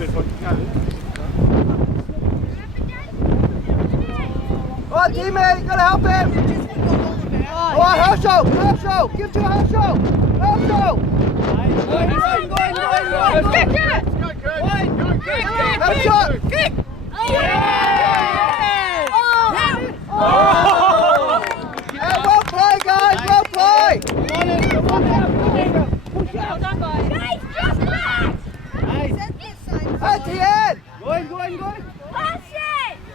Oh, teammate, you gotta help him. Oh, house show, give to house show. Have a shot. Kick! And well play, guys, well play. Hey, Tien. Going.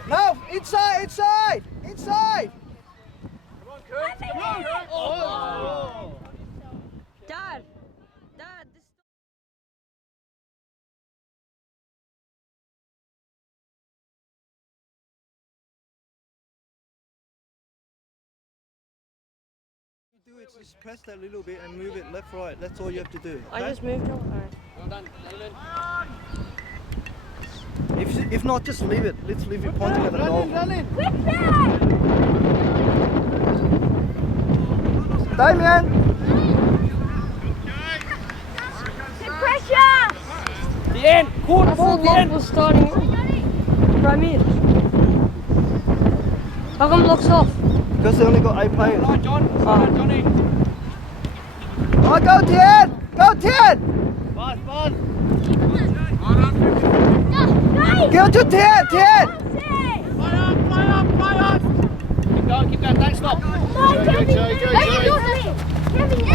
No, inside. Dad. Do it, just press that little bit and move it left, right. That's all you have to do. I just moved it. Alright. Well done. If not, just leave it. Let's leave it pointing at the goal. Damien! Pressure! The end. Cool. I thought Locke was starting right mid. How come Locke's off? Because they only got 8 players. Right, John. Right, Johnny. Oh, go Tien! Pass. Give it to Tien!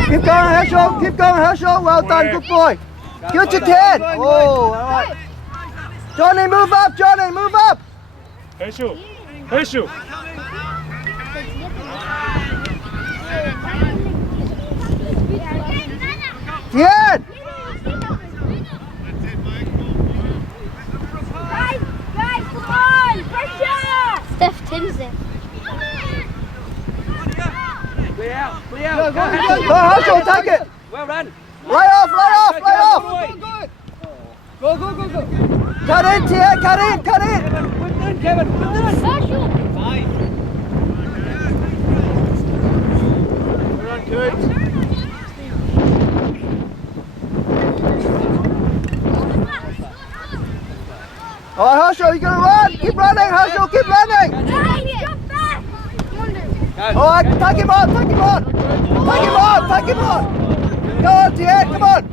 Keep going. Don't stop. Keep going, Herschel. Well done, good boy. Give it to Tien! Oh, alright. Johnny, move up! Herschel. Tien! Guys, come on! Pressure! Steph Tim's there. Clear out. Go, Herschel, take it! Well done. Lay off! Go! Cut in, Tien, cut in! Kevin. Pressure! Oh, Herschel, you gotta run! Keep running, Herschel, keep running! Oh, take him on! Go on, Tien, come on!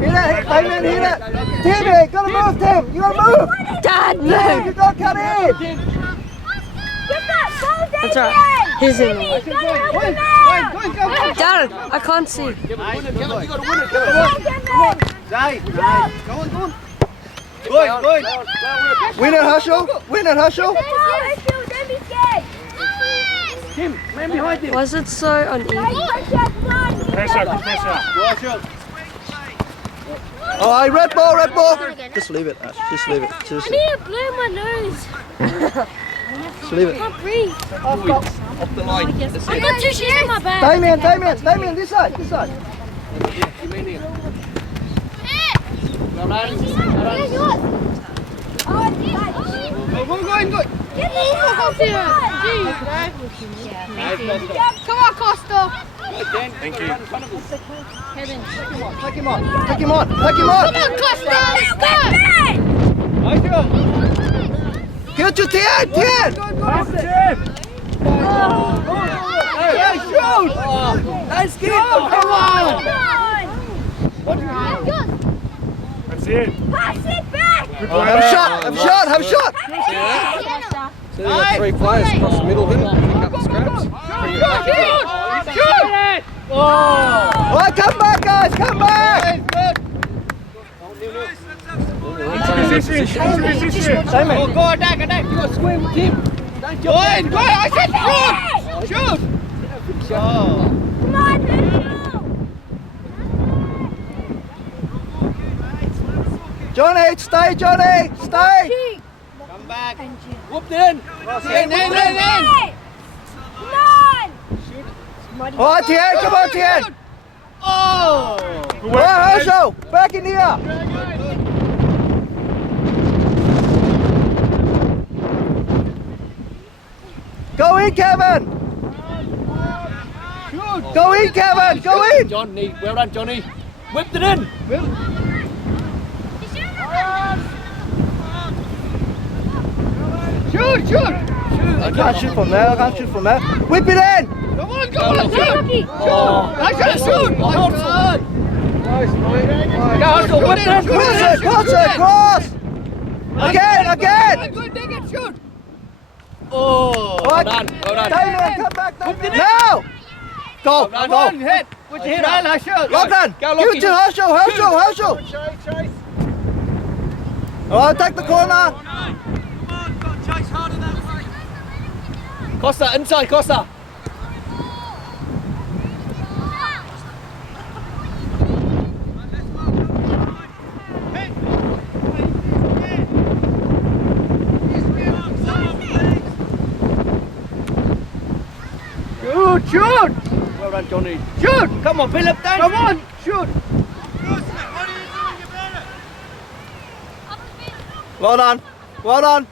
Hit it! Timmy, gotta move, Tim! You gotta move! Dad, Tim, no! you gotta cut in! That's right. He's in. Dad, I can't see. Kevin, you got to win it. Go on. Good. Win it, Herschel. Tim, man behind him. Why is it so uneven? Pressure. All right, red ball. Just leave it, Ash. Just leave it. I need to blow my nose. Just leave it. I can't breathe. Off the line. That's I it. got 2 sheets in my bag. Damien, this side. You mean it. Well done. Good. Get me Come on, Costa. Thank you. Take him on. Come on, Costa. Let's go. Give it to Tien. Pass it in. Hey, shoot. Nice kick. Come on. That's it. Pass it back. Have a shot. So they've got 3 players across the middle here. Pick up the scraps. Shoot. Oh, come back, guys. Come back. Position. Damien. Go attack. You got to swim with him. Don't jump. I said shoot. Come on, Johnny, stay. Come back. Whooped in. Come on. Oh, Tien, come on, Tien. Oh. Herschel, back in here. Go in, Kevin. Go in, Kevin. Go in. Johnny. Well done, Johnny. Whipped it in. Shoot, shoot. I can't shoot from there. I can't shoot from there. Whip it in. Come on, shoot. I can't shoot. Hold on. Go, Hansel, whip it in. Cross it, cross. Again. Go dig it, shoot. Oh, well done. Damien, come back. Now. Go. Well done. Go. Hit. Put your head on, I shoot. Lachlan, Go, give Lockie. it to Herschel. All right, take the corner. Costa, inside, Costa. Shoot. Well done, Johnny. Shoot. Come on, Philip, down. Come on, shoot. Well done.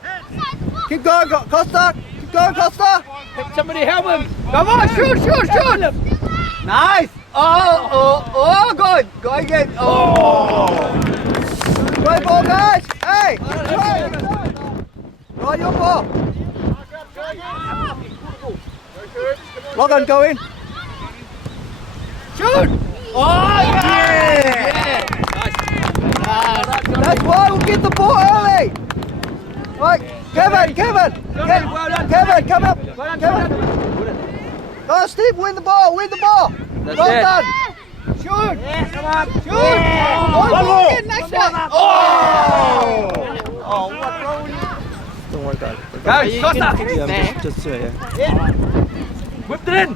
Keep going, Costa. Keep going, Costa. Somebody help him. Come on, shoot. Nice. Oh, good. Go again. Oh. Great ball, guys. Hey. Right, your ball. Logan, go in. Shoot. Oh, yeah. That's why we'll get the ball early. Right, Kevin, come up. Go, Steve, win the ball. That's Well it. done. Shoot. Come on. Shoot. One Oh, more. good. Nice shot. Oh, what's wrong with you? Don't worry, guys. Go, Costa. Yeah, I'm just yeah. Whipped it in.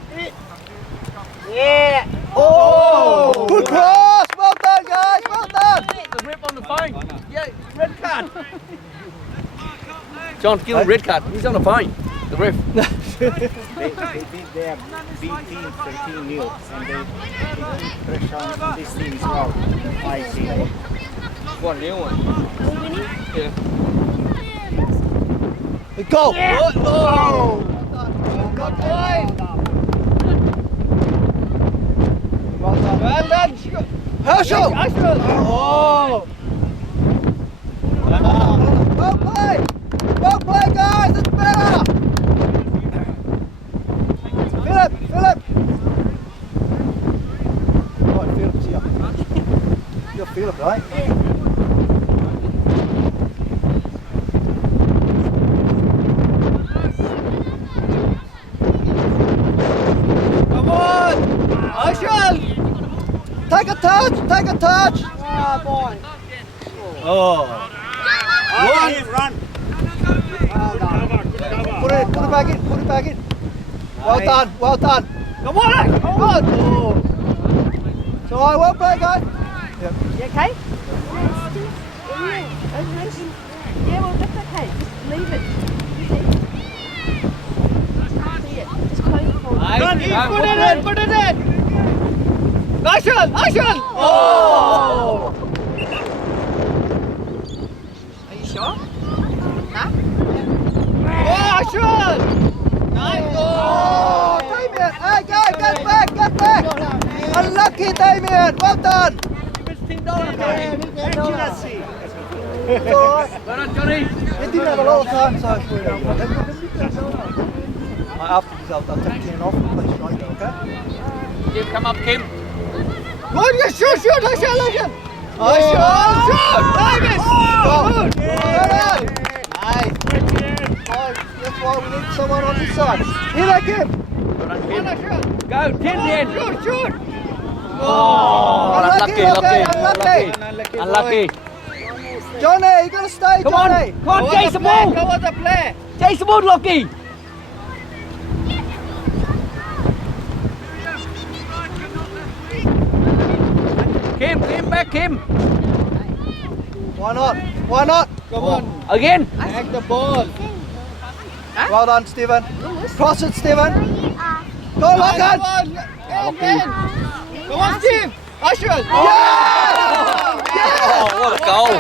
Oh, good cross. Well done, guys. Well done. The rip on the phone. Yeah, red card. John, give him a red card. He's on the phone. The ref. They beat their B team 13-0 and they pressure on this team as well. 5-0. 1-0. Yeah. Go. Oh. Good boy. Well done. Shoot. Herschel. Oh. Well played, guys. It's better. Philip. Right, Philip's here. You're Philip, right? Come on. Marshall. Take a touch. Oh. Run. Put it back in. Well done. Come on. Oh. So I well played, guys. You okay? Yeah, well, that's okay. Just leave it. See it. Just close the folder. Nice. Put it in. Marshall. Oh. Are you sure? Marshall. Nice. Oh, Damien. Hey, guys, get back. Unlucky, Damien. Well done. Accuracy. It's all right. Well done, Johnny. They didn't have a lot of time, so after this, I'll take 10 off and play straight, okay? Kim, come up, Kim. Good. Yeah, shoot. I shot. David. Well Good. done. Nice. That's why we need someone on this side. Here they come. Well done, Kim. Go, 10 then. Shoot. Oh, Unlucky. Unlucky. Johnny, you gotta stay, Come Johnny. on, chase the ball. Go on the play. Chase the ball, Lockie. Kim, back, Kim. Why not? Come on. Again. Act the ball. Well done, Stephen. Cross it, Stephen. Go, Come Logan. on. Come on, Steve. Usher. Yeah! Oh, what a goal.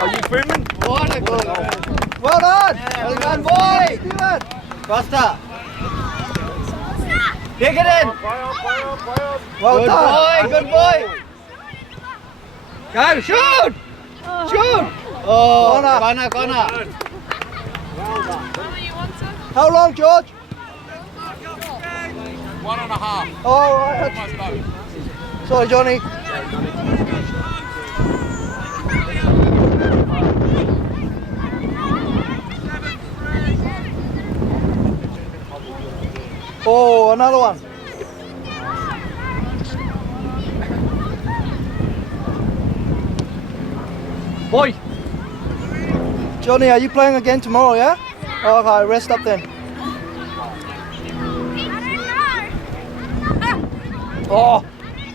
Are you filming? What a goal. Well done. Well done, boy. Stephen. Costa. Take it in. Well Good done. boy. Good boy. Go, shoot! Shoot! Oh, Corner. corner. How long, George? 1.5. Oh, right. Almost both. Sorry, Johnny. Oh, another one. Boy, Johnny, are you playing again tomorrow, yeah? Okay, rest up then. Oh,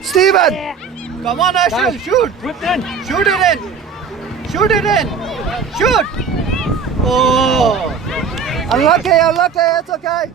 Stephen! come on, Ashton, shoot! Whipped in. Shoot it in! Shoot it in! Shoot! Oh! Unlucky, it's okay.